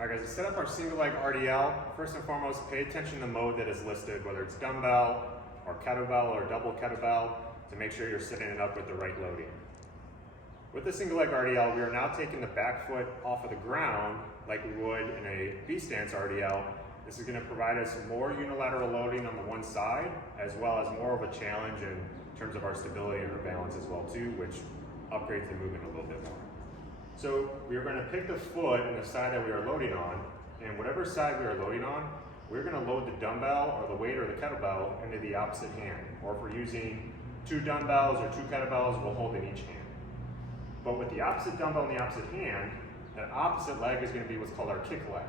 All right guys, to set up our single leg RDL, first and foremost, pay attention to the mode that is listed, whether it's dumbbell or kettlebell or double kettlebell, to make sure you're setting it up with the right loading. With the single leg RDL, we are now taking the back foot off of the ground like we would in a B-stance RDL. This is going to provide us more unilateral loading on the one side, as well as more of a challenge in terms of our stability and our balance as well too, which upgrades the movement a little bit more. So we are going to pick the foot and the side that we are loading on, and whatever side we are loading on, we're going to load the dumbbell or the weight or the kettlebell into the opposite hand. Or if we're using 2 dumbbells or 2 kettlebells, we'll hold in each hand. But with the opposite dumbbell in the opposite hand, that opposite leg is going to be what's called our kick leg.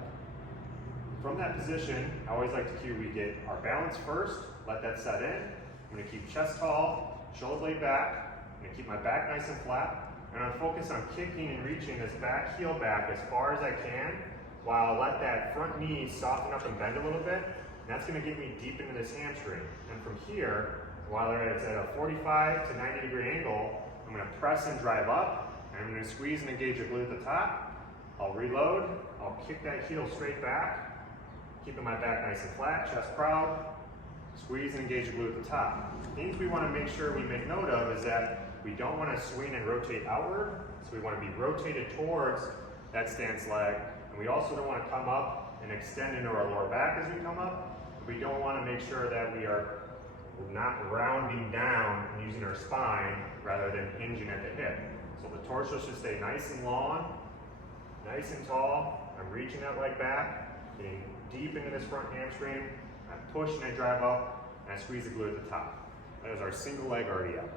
From that position, I always like to cue we get our balance first, let that set in. I'm going to keep chest tall, shoulder blade back. I'm going to keep my back nice and flat. And I'm focused on kicking and reaching this back heel back as far as I can, while I let that front knee soften up and bend a little bit. And that's going to get me deep into this hamstring. And from here, while it's at a 45 to 90 degree angle, I'm going to press and drive up, and I'm going to squeeze and engage the glute at the top. I'll reload, I'll kick that heel straight back, keeping my back nice and flat, chest proud, squeeze and engage the glute at the top. Things we want to make sure we make note of is that we don't want to swing and rotate outward, so we want to be rotated towards that stance leg, and we also don't want to come up and extend into our lower back as we come up. We don't want to make sure that we're not rounding down and using our spine rather than hinging at the hip. So the torso should stay nice and long, nice and tall. I'm reaching that leg back, getting deep into this front hamstring. I push and I drive up, and I squeeze the glute at the top. That is our single leg RDL.